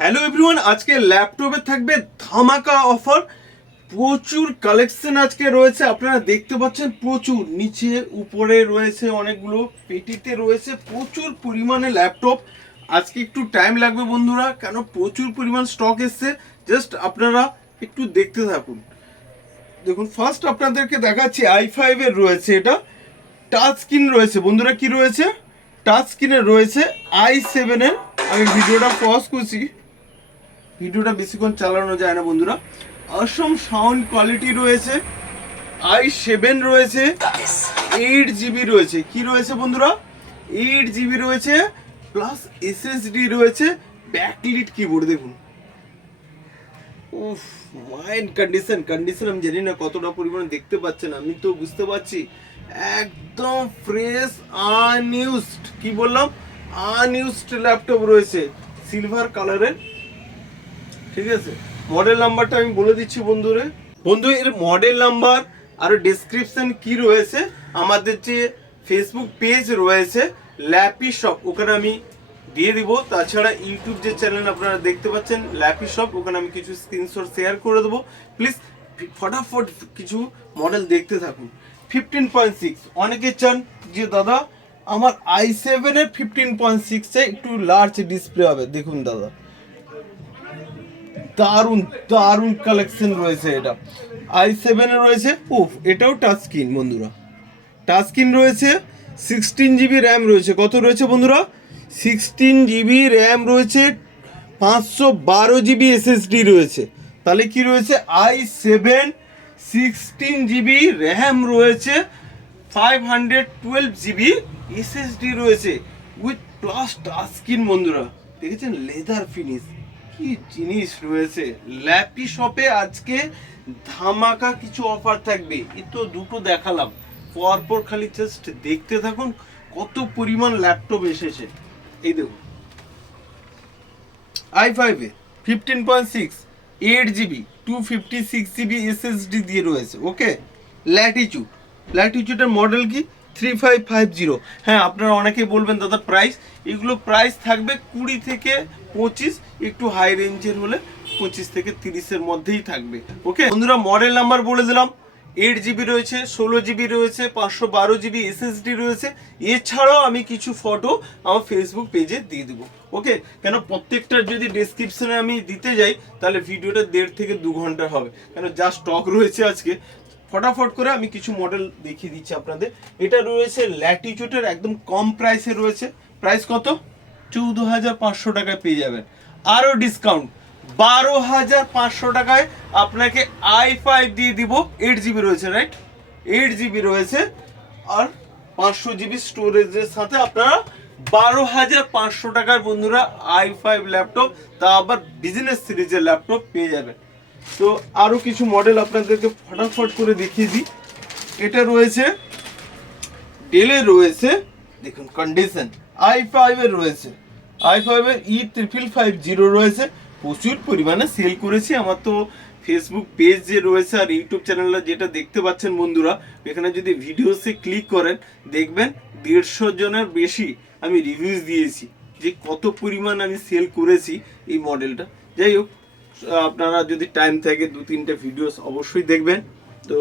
Hello everyone, আজকে ল্যাপটপে থাকবে ধামাকা অফার। প্রচুর কালেকশন আজকে রয়েছে, আপনারা দেখতে পাচ্ছেন প্রচুর নিচে উপরে রয়েছে, অনেকগুলো পেটিতে রয়েছে প্রচুর পরিমাণে ল্যাপটপ। আজকে একটু টাইম লাগবে বন্ধুরা, কেন প্রচুর পরিমাণ স্টক এসছে। জাস্ট আপনারা একটু দেখতে থাকুন। দেখুন, ফার্স্ট আপনাদেরকে দেখাচ্ছি i5 এর রয়েছে, এটা টাচ স্ক্রিন রয়েছে বন্ধুরা। কি রয়েছে? টাচ স্ক্রিনে রয়েছে i7 এর। আমি ভিডিওটা পজ করছি, ভিডিওটা বেশিক্ষণ চালানো যায় না বন্ধুরা। অসম সাউন্ড কোয়ালিটি রয়েছে, i7 রয়েছে, 8GB রয়েছে। কি রয়েছে বন্ধুরা? 8GB রয়েছে প্লাস SSD রয়েছে, ব্যাকলিট কিবোর্ড। দেখুন, উফ, মাইন্ড কন্ডিশন আমি জানি না কতটা পরিমাণে দেখতে পাচ্ছেন, আমি তো বুঝতে পারছি। একদম ফ্রেশ আনইউজড, কি বললাম, আনইউজড ল্যাপটপ রয়েছে সিলভার কালারের। ঠিক আছে, মডেল নাম্বারটা আমি বলে দিচ্ছি বন্ধু, এর মডেল নাম্বার আর ডেসক্রিপশন কি রয়েছে, আমাদের যে ফেসবুক পেজ রয়েছে ল্যাপি শপ, ওখানে আমি দিয়ে দিব। তাছাড়া ইউটিউব যে চ্যানেল আপনারা দেখতে পাচ্ছেন ল্যাপি শপ, ওখানে আমি কিছু স্ক্রিনশট শেয়ার করে দেবো। প্লিজ ফটাফট কিছু মডেল দেখতে থাকুন। 15.6 অনেকে চান যে দাদা আমার i7 এর 15.6 চাই, একটু লার্জ ডিসপ্লে হবে। দেখুন দাদা, দারুন দারুন কালেকশন রয়েছে। এটা i7 এ রয়েছে। উফ, এটাও টাচ স্ক্রিন বন্ধুরা, টাচ স্ক্রিন রয়েছে। 16GB র্যাম রয়েছে। কত রয়েছে বন্ধুরা? 16GB র্যাম রয়েছে, 512GB SSD রয়েছে। তাহলে কি রয়েছে? i7 16GB র্যাম রয়েছে, 512GB SSD রয়েছে উইথ প্লাস টাচ স্ক্রিন বন্ধুরা। দেখেছেন লেদার ফিনিশ, কি জিনিস রয়েছে। ল্যাপি শপে আজকে ধামাকা কিছু অফার থাকবে। এই তো দুটো দেখালাম, পরপর খালি জাস্ট দেখতে থাকুন কত পরিমাণ ল্যাপটপ এসেছে। এই দেখুন, i5 এ 15.6 8GB 256GB SSD দিয়ে রয়েছে। ওকে, ল্যাটিটিউডের মডেল কি 3550। হ্যাঁ, আপনারা অনেকেই বলবেন দাদা প্রাইস, এগুলো প্রাইস থাকবে 20 থেকে 25, একটু হাই রেঞ্জের হলে 25 থেকে 30-এর মধ্যেই থাকবে। ওকে বন্ধুরা, মডেল নাম্বার বলে দিলাম। 8GB রয়েছে, 16GB রয়েছে, 512GB SSD রয়েছে। এছাড়াও আমি কিছু ফটো আমার ফেসবুক পেজে দিয়ে দেবো। ওকে, কেন প্রত্যেকটার যদি ডেসক্রিপশনে আমি দিতে যাই তাহলে ভিডিওটা 1.5 থেকে 2 ঘন্টা হবে, কেন যা স্টক রয়েছে আজকে। ফটাফট করে আমি কিছু মডেল দেখিয়ে দিচ্ছি আপনাদের। এটা রয়েছে ল্যাটিটিউডের, একদম কম প্রাইসে রয়েছে। প্রাইস কত? 14,500 টাকায় পেয়ে যাবেন। আরও ডিসকাউন্ট 12,500 টাকায় আপনাকে i5 দিয়ে দিব। 8GB রয়েছে, রাইট? 8GB রয়েছে আর 500GB স্টোরেজের সাথে আপনারা 12,500 টাকার বন্ধুরা i5 ল্যাপটপ, তা আবার বিজনেস সিরিজের ল্যাপটপ পেয়ে যাবেন। তো আরও কিছু মডেল আপনাদেরকে ফটাফট করে দেখিয়ে দিই। এটা রয়েছে ডেলের রয়েছে, দেখুন কন্ডিশন। i5 এর রয়েছে, i5 এর E5550 রয়েছে। প্রচুর পরিমাণে সেল করেছি। আমার তো ফেসবুক পেজ যে রয়েছে আর ইউটিউব চ্যানেলে যেটা দেখতে পাচ্ছেন বন্ধুরা, এখানে যদি ভিডিওসে ক্লিক করেন দেখবেন 150 জনের বেশি আমি রিভিউজ দিয়েছি যে কত পরিমাণ আমি সেল করেছি এই মডেলটা। যাই হোক, আপনারা যদি টাইম থাকে 2-3টে ভিডিওস অবশ্যই দেখবেন। তো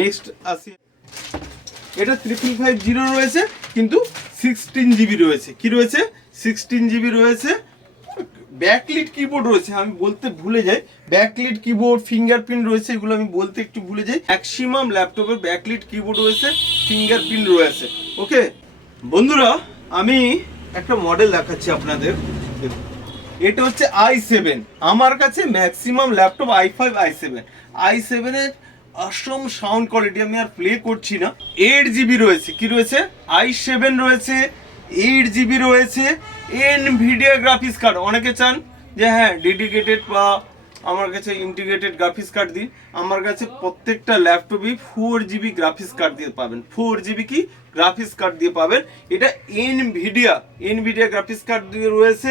নেক্সট আসি, এটা 3550 রয়েছে কিন্তু 16GB রয়েছে। কি রয়েছে? 16GB রয়েছে। ব্যাকলিট কিবোর্ড রয়েছে, আমি বলতে ভুলে যাই। ব্যাকলিট কিবোর্ড, ফিঙ্গারপ্রিন্ট রয়েছে, এগুলো আমি বলতে একটু ভুলে যাই। ম্যাক্সিমাম ল্যাপটপের ব্যাকলিট কিবোর্ড রয়েছে, ফিঙ্গারপ্রিন্ট রয়েছে। ওকে বন্ধুরা, আমি একটা মডেল দেখাচ্ছি আপনাদের। দেখুন, এটা হচ্ছে i7। আমার কাছে ম্যাক্সিমাম ল্যাপটপ i5 i7 এর অসম সাউন্ড কোয়ালিটি, আমি আর প্লে করছি না। 8GB রয়েছে। কি রয়েছে? i7 রয়েছে, 8GB রয়েছে, এনভিডিয়া গ্রাফিক্স কার্ড। অনেকে চান যে হ্যাঁ ডেডিকেটেড বা আমার কাছে ইন্টিগ্রেটেড গ্রাফিক্স কার্ড দিন। আমার কাছে প্রত্যেকটা ল্যাপটপই 4GB গ্রাফিক্স কার্ড দিয়ে পাবেন। 4GB কি গ্রাফিক্স কার্ড দিয়ে পাবেন। এটা এনভিডিয়া গ্রাফিক্স কার্ড দিয়ে রয়েছে।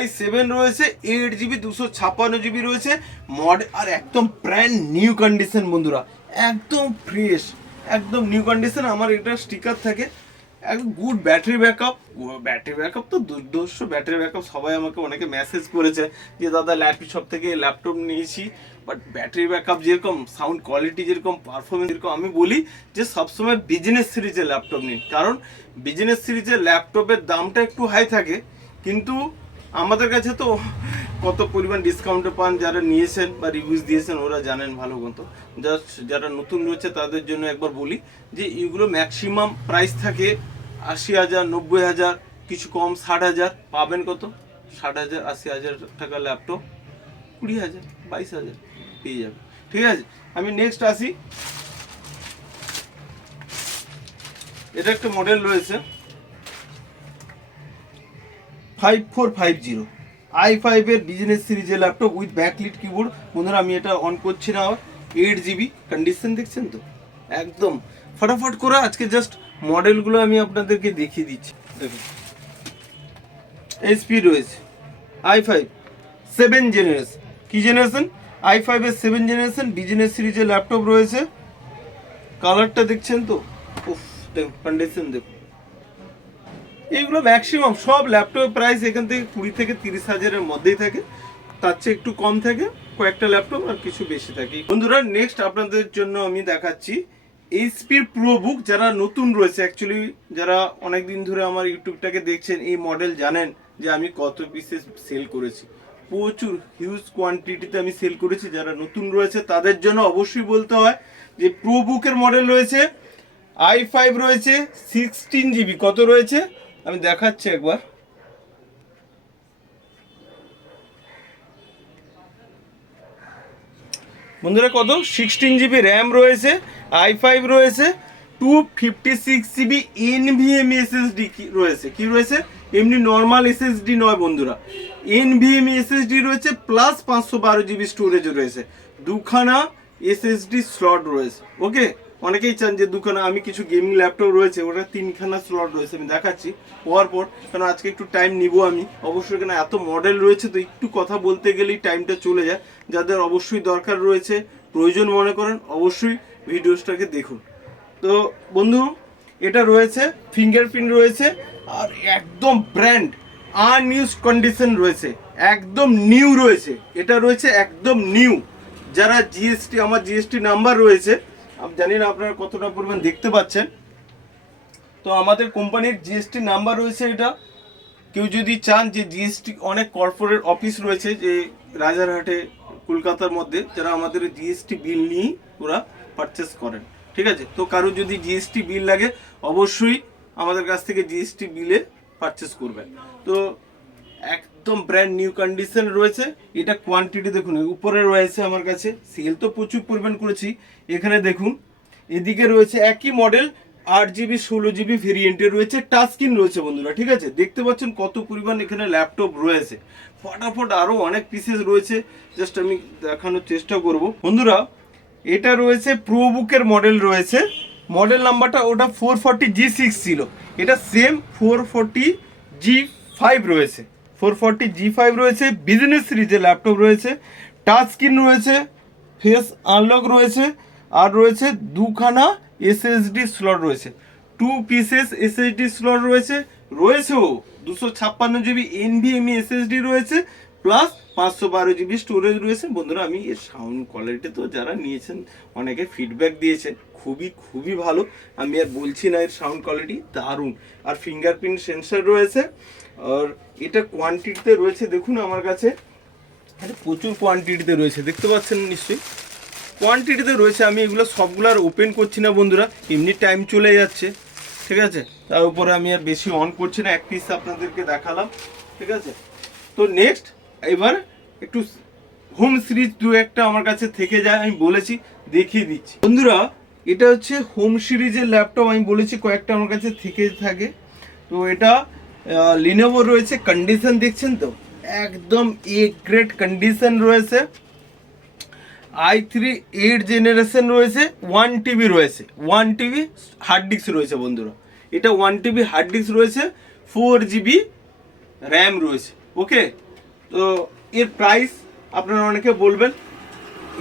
i7 রয়েছে, 8GB 256GB রয়েছে মডেল, আর একদম ব্র্যান্ড নিউ কন্ডিশন বন্ধুরা, একদম ফ্রেশ, একদম নিউ কন্ডিশন। আমার এটা স্টিকার থাকে, একদম গুড ব্যাটারি ব্যাকআপ তো দুর্ধর্ষ ব্যাটারি ব্যাকআপ। সবাই আমাকে অনেকে মেসেজ করেছে যে দাদা ল্যাপটপ থেকে ল্যাপটপ নিয়েছি, বাট ব্যাটারি ব্যাকআপ যেরকম, সাউন্ড কোয়ালিটি যেরকম, পারফরমেন্স যেরকম, আমি বলি যে সবসময় বিজনেস সিরিজের ল্যাপটপ নিন। কারণ বিজনেস সিরিজের ল্যাপটপের দামটা একটু হাই থাকে, কিন্তু আমাদের কাছে তো কত পরিমাণ ডিসকাউন্টে পান, যারা নিয়েছেন বা রিভিউজ দিয়েছেন ওরা জানেন ভালো মতো। জাস্ট যারা নতুন রয়েছে তাদের জন্য একবার বলি যে এগুলো ম্যাক্সিমাম প্রাইস থাকে 80,000, 90,000, কিছু কম 60,000। পাবেন কত? 60,000, 80,000 টাকা ল্যাপটপ 20,000, 22,000 পেয়ে যাবে। ঠিক আছে, আমি নেক্সট আসি। এটা একটা মডেল রয়েছে 5450 i5 এর বিজনেস সিরিজের ল্যাপটপ উইথ ব্যাকলিট কিবোর্ড। বন্ধুরা আমি এটা অন করছি না, 8 GB কন্ডিশন দেখছেন তো, একদম ফটাফট করে আজকে জাস্ট মডেলগুলো আমি আপনাদেরকে দেখিয়ে দিচ্ছি। দেখুন এইচপি রয়েছে i5 7 জেনারেশন, কি জেনারেশন? i5 এর 7 জেনারেশন বিজনেস সিরিজের ল্যাপটপ রয়েছে। কালারটা দেখছেন তো, উফ দেখুন কন্ডিশন দেখুন। এইগুলো ম্যাক্সিমাম সব ল্যাপটপের প্রাইস এখান থেকে 20 থেকে 30,000-এর মধ্যেই থাকে, তার চেয়ে একটু কম থাকে কয়েকটা ল্যাপটপ, আর কিছু বেশি থাকে। বন্ধুরা নেক্সট আপনাদের জন্য আমি দেখাচ্ছি এইচপির প্রোবুক। যারা নতুন রয়েছে, অ্যাকচুয়ালি যারা অনেক দিন ধরে আমার ইউটিউবটাকে দেখছেন, এই মডেল জানেন যে আমি কত পিসেস সেল করেছি, প্রচুর হিউজ কোয়ান্টিটিতে আমি সেল করেছি। যারা নতুন রয়েছে তাদের জন্য অবশ্যই বলতে হয় যে প্রোবুকের মডেল রয়েছে, i5 রয়েছে 16 GB। কত রয়েছে আমি দেখাচ্ছি একবার। বন্ধুরা কত? 16 GB র্যাম রয়েছে, i5 রয়েছে, 256 GB NVMe SSD রয়েছে। কি রয়েছে? এমনি নর্মাল SSD নয় বন্ধুরা, NVMe SSD রয়েছে, প্লাস 512 GB স্টোরেজ রয়েছে, দুখানা SSD স্লট রয়েছে। ওকে, অনেকেই চান যে দুখানা, আমি কিছু গেমিং ল্যাপটপ রয়েছে ওটা 3খানা স্লট রয়েছে, আমি দেখাচ্ছি পর পর, কারণ আজকে একটু টাইম নিব আমি অবশ্যই, কেন এত মডেল রয়েছে তো একটু কথা বলতে গেলেই টাইমটা চলে যায়। যাদের অবশ্যই দরকার রয়েছে, প্রয়োজন মনে করেন, অবশ্যই ভিডিওসটাকে দেখুন। তো বন্ধু এটা রয়েছে, ফিঙ্গারপ্রিন্ট রয়েছে, আর একদম ব্র্যান্ড আনইউজ কন্ডিশন রয়েছে, একদম নিউ রয়েছে। এটা রয়েছে একদম নিউ। যারা জিএসটি, আমার জিএসটি নাম্বার রয়েছে, আমি জানি না আপনারা কতটা পরিমাণ দেখতে পাচ্ছেন, তো আমাদের কোম্পানির জিএসটি নাম্বার রয়েছে এটা। কেউ যদি চান যে জিএসটি, অনেক কর্পোরেট অফিস রয়েছে যে রাজারহাটে, কলকাতার মধ্যে, যারা আমাদের জিএসটি বিল নিয়ে ওরা পারচেস করেন। ঠিক আছে, তো কারো যদি জিএসটি বিল লাগে অবশ্যই আমাদের কাছ থেকে জিএসটি বিলে পারচেস করবেন। তো একদম ব্র্যান্ড নিউ কন্ডিশন রয়েছে। এটা কোয়ান্টিটি দেখুন, উপরে রয়েছে আমার কাছে, সেল তো প্রচুর পরিমাণ করেছি। এখানে দেখুন এদিকে রয়েছে একই মডেল 8 GB 16 GB ভেরিয়েন্টের রয়েছে, টাচ স্ক্রিন রয়েছে বন্ধুরা। ঠিক আছে, দেখতে পাচ্ছেন কত পরিমাণ এখানে ল্যাপটপ রয়েছে। ফটাফট আরও অনেক পিসেস রয়েছে, জাস্ট আমি দেখানোর চেষ্টা করব বন্ধুরা। এটা রয়েছে প্রোবুকের মডেল রয়েছে, মডেল নাম্বারটা ওটা 440G6 ছিল, এটা সেম 440G5 রয়েছে, 440G5 রয়েছে। বিজনেস সিরিজের ল্যাপটপ রয়েছে, টাচ স্ক্রিন রয়েছে, ফেস আনলক রয়েছে, আর রয়েছে দুখানা এসএসডি স্লট রয়েছে, 2 পিসেস এসএসডি স্লট রয়েছে, রয়েছেও 256 GB NVMe SSD রয়েছে, প্লাস 512 GB স্টোরেজ রয়েছে। বন্ধুরা আমি এর সাউন্ড কোয়ালিটি তো যারা নিয়েছেন অনেকে ফিডব্যাক দিয়েছেন, খুবই খুবই ভালো, আমি আর বলছি না, এর সাউন্ড কোয়ালিটি দারুণ। আর ফিঙ্গারপ্রিন্ট সেন্সর রয়েছে, আর এটা কোয়ান্টিটিতে রয়েছে দেখুন আমার কাছে, প্রচুর কোয়ান্টিটিতে রয়েছে, দেখতে পাচ্ছেন নিশ্চয়ই কোয়ান্টিটিতে রয়েছে। আমি এগুলো সবগুলো আর ওপেন করছি না বন্ধুরা, এমনি টাইম চলে যাচ্ছে। ঠিক আছে, তার উপরে আমি আর বেশি অন করছি না, এক পিস আপনাদেরকে দেখালাম। ঠিক আছে, তো নেক্সট এবার একটু হোম সিরিজ দু একটা আমার কাছে থেকে যায়, আমি বলেছি দেখিয়ে দিচ্ছি বন্ধুরা। এটা হচ্ছে হোম সিরিজের ল্যাপটপ, আমি বলেছি কয়েকটা আমার কাছে থেকে থাকে। তো এটা লিনোভো রয়েছে, কন্ডিশন দেখছেন তো একদম এ গ্রেড কন্ডিশন রয়েছে। i3 8 জেনারেশন রয়েছে, 1 TB রয়েছে, 1 TB হার্ড ডিস্ক রয়েছে বন্ধুরা। এটা 1 TB হার্ড ডিস্ক রয়েছে, 4 GB র্যাম রয়েছে। ওকে, তো এর প্রাইস আপনারা অনেকে বলবেন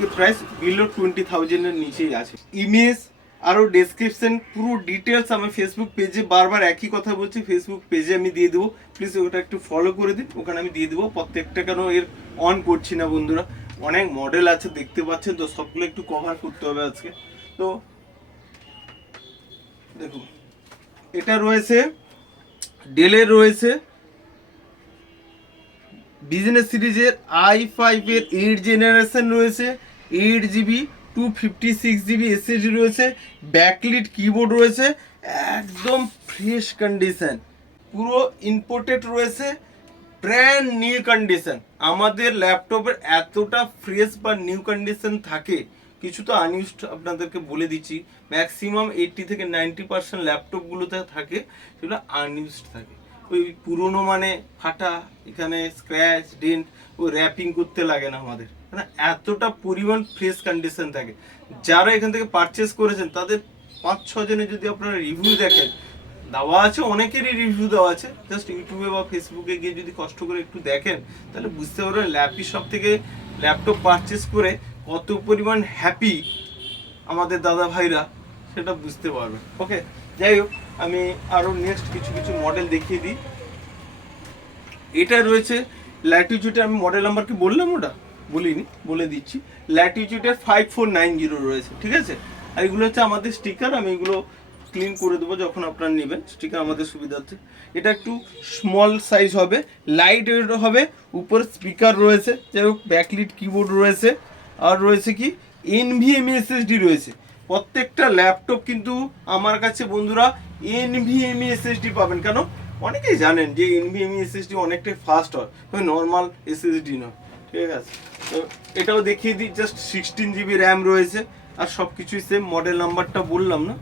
এর প্রাইস বিলো 20,000-এর নিচেই আছে। ইমেজ আরও ডেসক্রিপশন পুরো ডিটেলস আমি ফেসবুক পেজে বারবার একই কথা বলছি, ফেসবুক পেজে আমি দিয়ে দেবো, প্লিজ ওটা একটু ফলো করে দিন, ওখানে আমি দিয়ে দেবো প্রত্যেকটা। কেন এর অন করছি না বন্ধুরা, অনেক মডেল আছে দেখতে পাচ্ছেন, তো সবগুলো একটু কভার করতে হবে আজকে। তো দেখুন এটা রয়েছে ডেলের, রয়েছে বিজনেস সিরিজের i5 8 জেনারেশন রয়েছে, 8 GB 256 GB এসএসডি রয়েছে, ব্যাকলিট কিবোর্ড রয়েছে, একদম ফ্রেশ কন্ডিশন, পুরো ইম্পোর্টেড রয়েছে, ব্র্যান্ড নিউ কন্ডিশন। আমাদের ল্যাপটপের এতটা ফ্রেশ বা নিউ কন্ডিশন থাকে, কিছু তো আনইউজড আপনাদেরকে বলে দিচ্ছি, ম্যাক্সিমাম 80 থেকে 90% ল্যাপটপগুলোতে থাকে সেগুলো আনইউজড থাকে, ওই পুরোনো মানে ফাটা, এখানে স্ক্র্যাচ ডেন্ট, ওই র্যাপিং করতে লাগে না আমাদের, মানে এতটা পরিমাণ ফ্রেশ কন্ডিশন থাকে। যারা এখান থেকে পারচেস করেছেন তাদের 5-6 জনের যদি আপনারা রিভিউ দেখেন, দেওয়া আছে, অনেকেরই রিভিউ দেওয়া আছে, জাস্ট ইউটিউবে বা ফেসবুকে গিয়ে যদি কষ্ট করে একটু দেখেন তাহলে বুঝতে পারবেন ল্যাপি শপ থেকে ল্যাপটপ পারচেস করে কত পরিমাণ হ্যাপি আমাদের দাদা ভাইরা, সেটা বুঝতে পারবেন। ওকে, যাই হোক, আমি আরও নেক্সট কিছু কিছু মডেল দেখিয়ে দিই। এটা রয়েছে ল্যাটিটিউডে, আমি মডেল নাম্বার কি বললাম, ওটা বলিনি, বলে দিচ্ছি। ল্যাটিটিউডের 5490 রয়েছে, ঠিক আছে। আর এগুলো হচ্ছে আমাদের স্টিকার, আমি এগুলো ক্লিন করে দেবো যখন আপনারা নেবেন, স্টিকার আমাদের সুবিধার্থে। এটা একটু স্মল সাইজ হবে, লাইট ওয়েট হবে, উপর স্পিকার রয়েছে, যাই হোক ব্যাকলিট কিবোর্ড রয়েছে, আর রয়েছে কি এনভিএমই এসএসডি রয়েছে। প্রত্যেকটা ল্যাপটপ কিন্তু আমার কাছে বন্ধুরা এনভিএমই এসএসডি পাবেন, কেন অনেকেই জানেন যে এনভিএমই এসএসডি অনেকটাই ফাস্ট হয়, নর্মাল এসএসডি নয়, ঠিক আছে। তো এটাও দেখিয়ে দিই, জাস্ট 16 GB র্যাম রয়েছে, আর সব কিছুই সেম। মডেল নাম্বারটা বললাম না,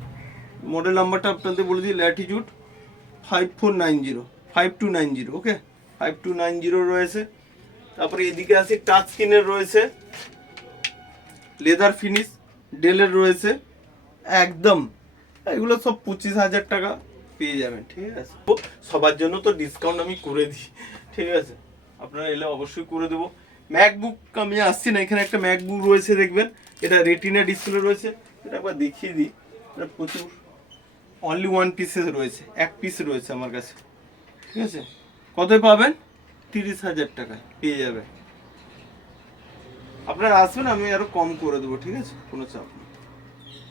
মডেল নাম্বারটা আপনাদের বলে দিই, ল্যাটিটিউড 5290, ওকে 5290 রয়েছে। তারপরে এদিকে আছে টাচ স্ক্রিনের রয়েছে, লেদার ফিনিশ, ডেলের রয়েছে, একদম এগুলো সব 25,000 টাকা পেয়ে যাবেন, ঠিক আছে। তো সবার জন্য তো ডিসকাউন্ট আমি করে দিই, ঠিক আছে, আপনারা এলে অবশ্যই করে দেবো। ম্যাকবুক আমি আসছি না, এখানে একটা ম্যাকবুক রয়েছে দেখবেন, এটা রেটিনা ডিসপ্লে রয়েছে, এটা একবার দেখিয়ে দিই। এটা প্রচুর, অনলি ওয়ান পিসেস রয়েছে, এক পিস রয়েছে আমার কাছে, ঠিক আছে। কতই পাবেন? 30,000 টাকায় পেয়ে যাবে। আপনারা আসবেন, আমি আরো কম করে দেবো, ঠিক আছে, কোনো চাপ নেই।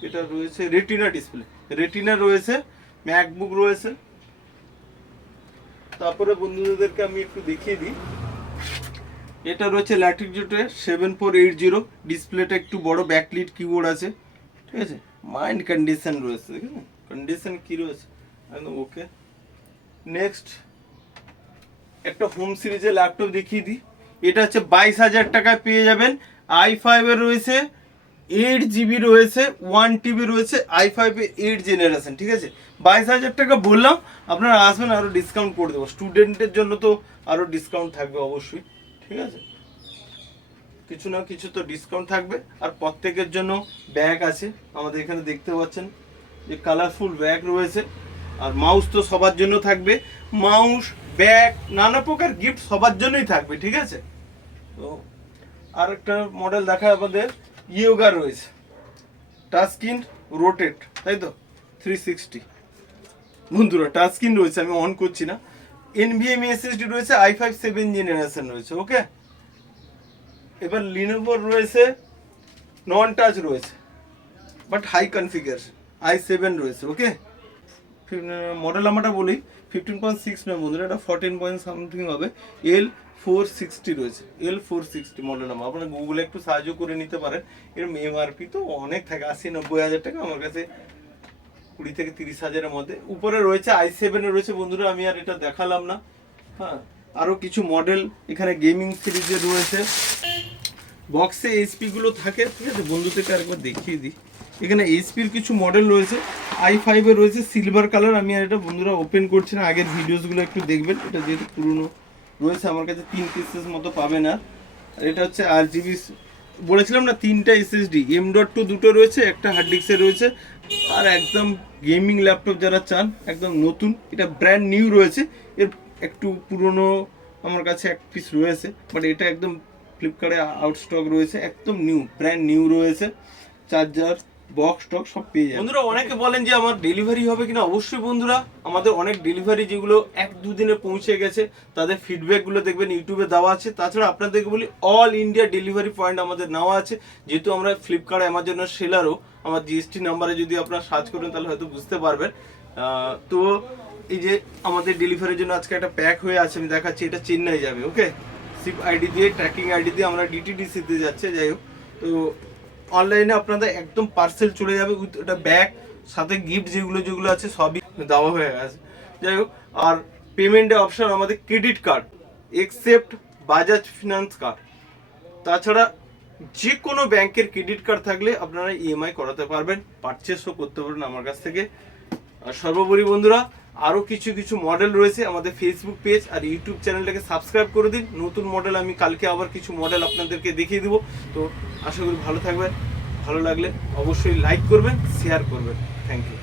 এটা রয়েছে রেটিনা ডিসপ্লে, রেটিনা রয়েছে, ম্যাকবুক রয়েছে। তারপরে বন্ধুদেরকে আমি একটু দেখিয়ে দিই, এটা রয়েছে ল্যাটিটিউডের 7480, ডিসপ্লেটা একটু বড়, ব্যাকলিট কিবোর্ড আছে, ঠিক আছে। মাইন্ড কন্ডিশন রয়েছে, দেখেন কন্ডিশন কি রয়েছে, একদম ওকে। নেক্সট একটা হোম সিরিজের ল্যাপটপ দেখিয়ে দিই, এটা হচ্ছে 22,000 টাকায় পেয়ে যাবেন। i5 এর রয়েছে, 8 GB রয়েছে, 1 TB রয়েছে, i5 8 জেনারেশন, ঠিক আছে। 22,000 টাকা বললাম, আপনারা আসবেন, আরও ডিসকাউন্ট করে দেবো। স্টুডেন্টের জন্য তো আরও ডিসকাউন্ট থাকবে অবশ্যই, ঠিক আছে, কিছু না কিছু তো ডিসকাউন্ট থাকবে। আর প্রত্যেকের জন্য ব্যাগ আছে, আমাদের এখানে দেখতে পাচ্ছেন যে কালারফুল ব্যাগ রয়েছে। আর মাউস তো সবার জন্য থাকবে, মাউস, ব্যাগ, নানা প্রকার গিফট সবার জন্যই থাকবে, ঠিক আছে। তো আর একটা মডেল দেখায় আমাদের, ইয়োগা রয়েছে, টাচ স্ক্রিন, রোটেট, তাই তো 360 বন্ধুরা, টাচ স্ক্রিন রয়েছে, আমি অন করছি না। এনভিএমই এসএসডি রয়েছে, i5 7 জেনারেশন রয়েছে, ওকে। এবার লিনোভোর রয়েছে, নন টাচ রয়েছে বাট হাই কনফিগারেশন, i7 রয়েছে, ওকে। মডেল নাম্বারটা বলি, 15.6 নয় বন্ধুরা, এটা 14 পয়েন্ট সামথিং হবে, L460 রয়েছে, L460 মডেল নাম্বার। আপনারা গুগলে একটু সাহায্য করে নিতে পারেন, এর এমআরপি তো অনেক থাকে, 80-90 হাজার টাকা, আমার কাছে 20 থেকে 30,000-এর মধ্যে। উপরে রয়েছে i7 রয়েছে বন্ধুরা, আমি আর এটা দেখালাম না। হ্যাঁ, আরও কিছু মডেল এখানে গেমিং সিরিজের রয়েছে, বক্সে এইচপি গুলো থাকে, ঠিক আছে। বন্ধুদেরকে আরেকবার দেখিয়ে দিই, এখানে এইচপির কিছু মডেল রয়েছে, i5 এ রয়েছে সিলভার কালার, আমি আর এটা বন্ধুরা ওপেন করছি না, আগের ভিডিওসগুলো একটু দেখবেন, এটা যেহেতু পুরনো রয়েছে, আমার কাছে 3 পিসেস মতো পাবেন। আর এটা হচ্ছে RGB, বলেছিলাম না 3টা এসএসডি, M.2 দুটো রয়েছে, একটা হার্ড ডিস্কের রয়েছে। আর একদম গেমিং ল্যাপটপ যারা চান, একদম নতুন, এটা ব্র্যান্ড নিউ রয়েছে, এর একটু পুরনো আমার কাছে এক পিস রয়েছে, বাট এটা একদম ফ্লিপকার্টে আউট স্টক রয়েছে, একদম নিউ, ব্র্যান্ড নিউ রয়েছে। চার্জার বক্স টক সব পেয়ে যাবেন। বন্ধুরা অনেকে বলেন যে আমার ডেলিভারি হবে কিনা, অবশ্যই বন্ধুরা আমাদের অনেক ডেলিভারি যেগুলো 1-2 দিনে পৌঁছে গেছে তাদের ফিডব্যাকগুলো দেখবেন ইউটিউবে দেওয়া আছে। তাছাড়া আপনাদেরকে বলি অল ইন্ডিয়া ডেলিভারি পয়েন্ট আমাদের নেওয়া আছে, যেহেতু আমরা ফ্লিপকার্ট অ্যামাজনের সেলারও। আমার জিএসটি নাম্বারে যদি আপনারা সার্চ করেন তাহলে হয়তো বুঝতে পারবেন। তো এই যে আমাদের ডেলিভারির জন্য আজকে একটা প্যাক হয়ে আছে, আমি দেখাচ্ছি, এটা চেন্নাই যাবে। ওকে, শিপ আইডি দিয়ে, ট্র্যাকিং আইডি দিয়ে আমরা ডিটিডিসিতে যাচ্ছে। যাই হোক, তো অনলাইনে আপনাদের একদম পার্সেল চলে যাবে উইথ ওটা ব্যাগ, সাথে গিফট যেগুলো যেগুলো আছে সবই দেওয়া হয়ে গেছে। যাই হোক, আর পেমেন্টের অপশন আমাদের credit card except Bajaj finance card, তাছাড়া যে কোনো ব্যাংকের ক্রেডিট কার্ড থাকলে আপনারা ইএমআই করাতে পারবেন, পারচেসও করতে পারবেন আমার কাছ থেকে। আর সর্বোপরি বন্ধুরা আরও কিছু কিছু মডেল রয়েছে, আমাদের ফেসবুক পেজ আর ইউটিউব চ্যানেলটাকে সাবস্ক্রাইব করে দিন। নতুন মডেল আমি কালকে আবার কিছু মডেল আপনাদেরকে দেখিয়ে দেবো। তো আশা করি ভালো থাকবেন, ভালো লাগলে অবশ্যই লাইক করবেন, শেয়ার করবেন। Thank you.